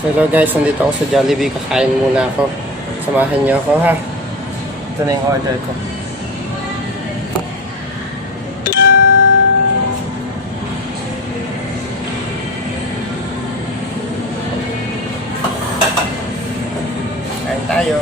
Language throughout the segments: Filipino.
Hello guys, nandito ako sa Jollibee. Kakain muna ako. Samahan niyo ako ha. Ito na yung order ko. Kain tayo.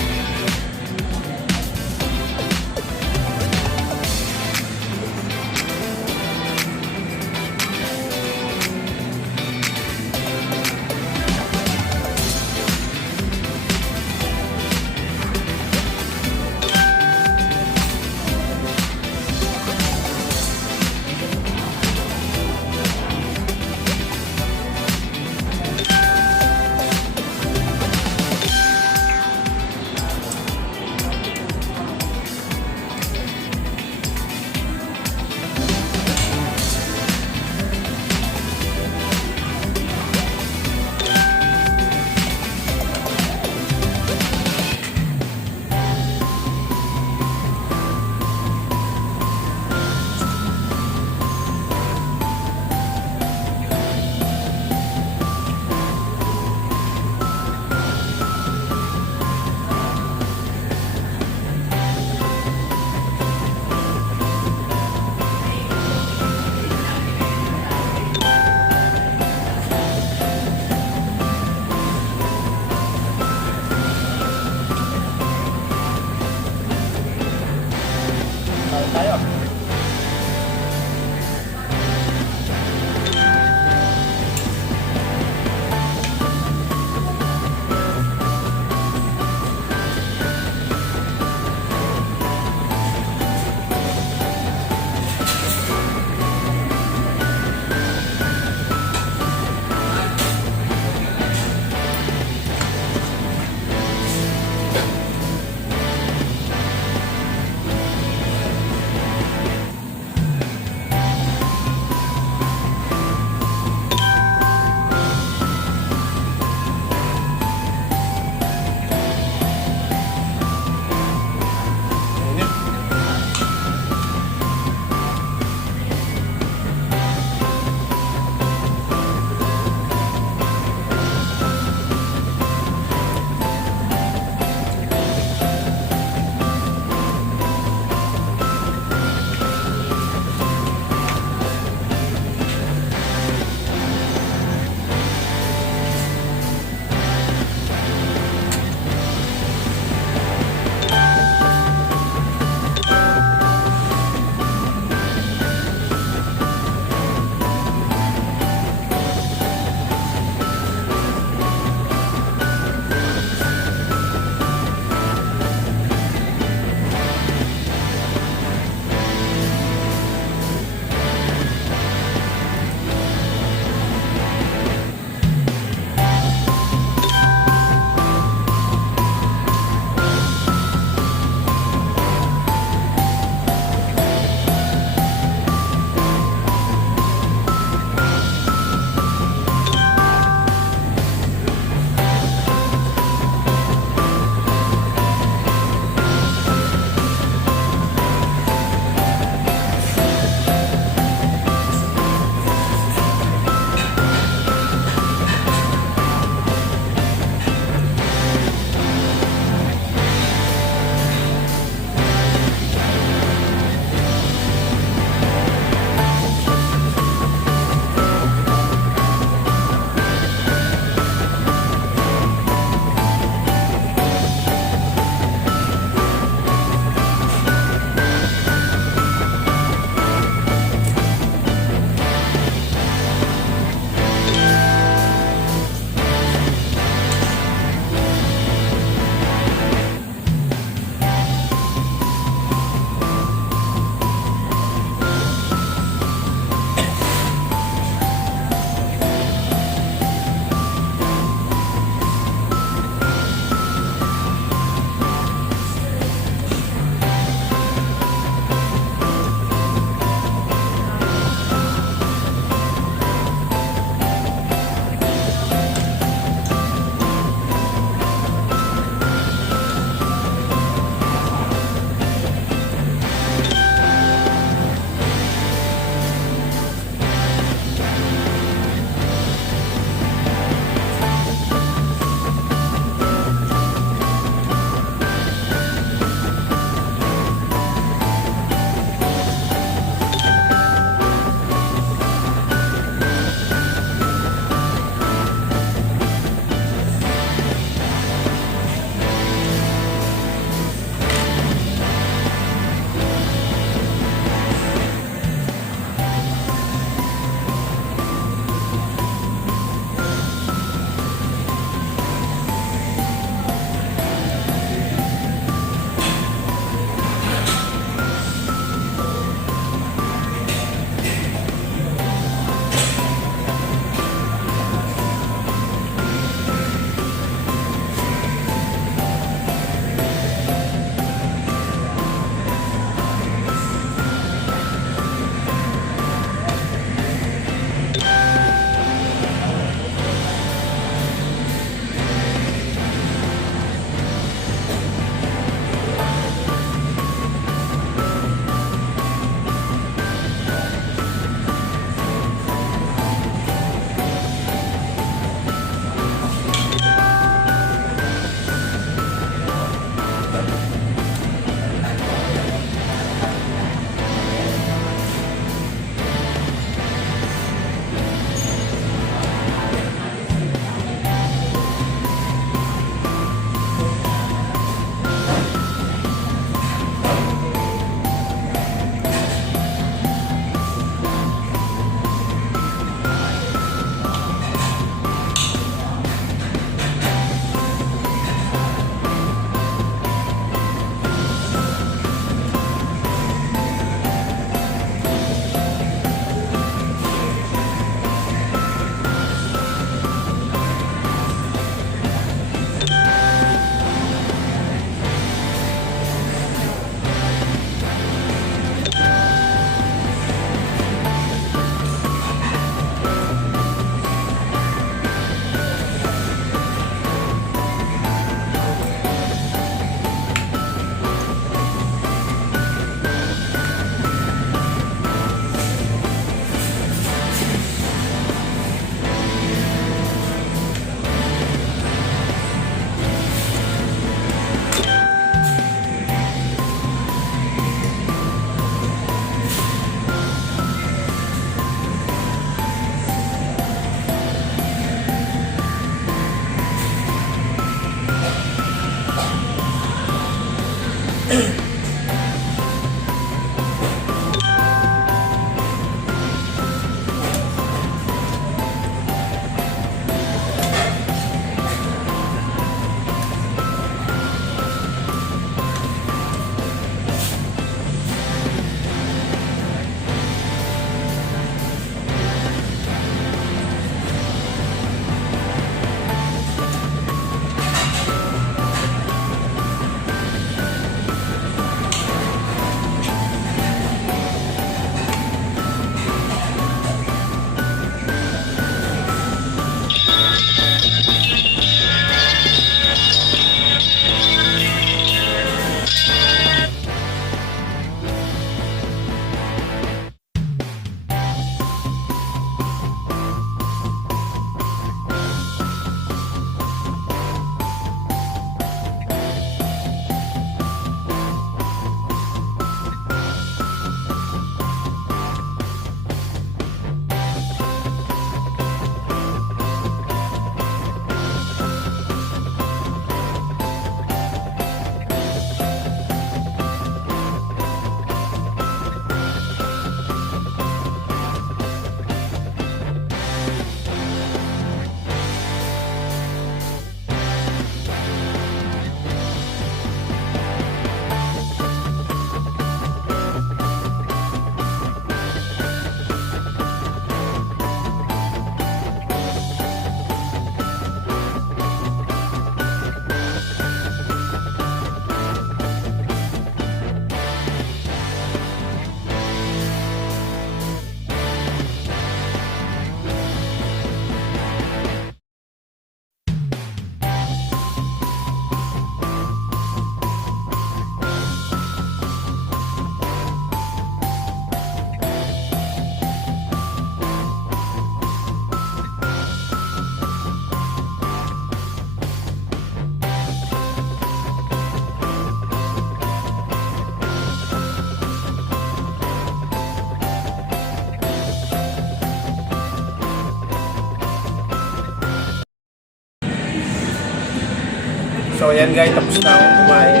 So ayan guys, tapos na akong kumain.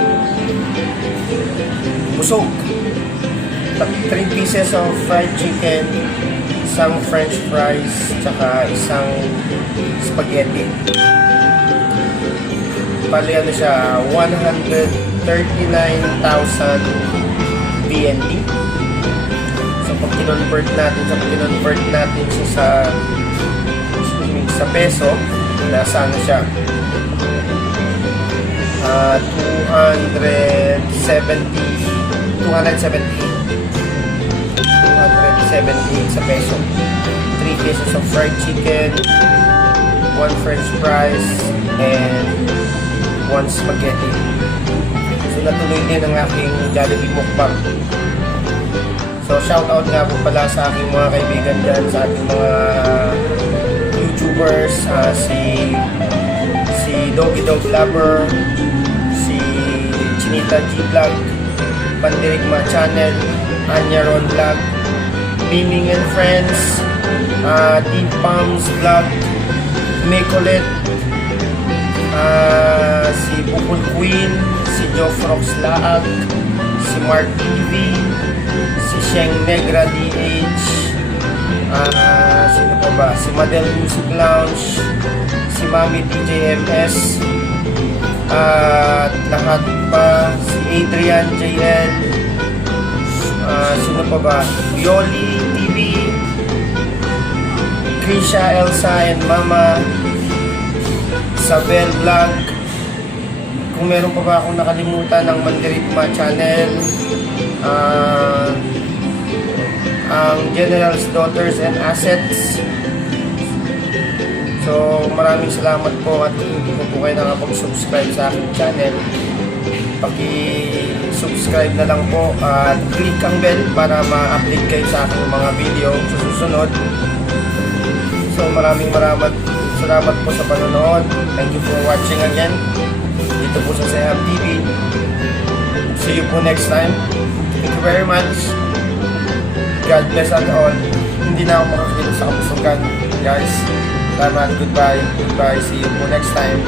Busog. 3 pieces of fried chicken, isang french fries, tsaka isang spaghetti. Bali ano siya, 139,000 BND. So pag kinonvert natin siya sa peso, nasa ano siya, 278 sa peso. 3 pieces of fried chicken, 1 french fries, and 1 spaghetti. So natuloy din ang aking Jollibee mukbang. So shoutout nga po pala sa aking mga kaibigan dyan, sa ating mga YouTubers, si Doggy Dog Lover, si Chinita G Vlog, Pandirigma Channel, Anya Ron Vlog, Beaming and Friends, Deep Palms Vlog, Mecolet, si Bukul Queen, si Jofrox Laag, si Mark TV, si Sheng Negra DH, sino pa ba? Si Madel Music Lounge, si Mami DJMS, at lahat pa, si Adrian JL, sino pa ba? Yoli TV, Krisha, Elsa and Mama, Isabel Vlog. Kung meron pa ba akong nakalimutan ng Mandirigma Channel, ang General's Daughters and Assets. So maraming salamat po, at kung hindi po kayo nakapag-subscribe sa aking channel, paki-subscribe na lang po at click ang bell para ma-update kayo sa aking mga video sa susunod. So maraming salamat po sa panonood. Thank you for watching again dito po sa Sehab TV. See you po next time. Thank you very much. God bless us all. Hindi na ako makakita sa kapusukan, guys. Salamat. Goodbye. See you po next time.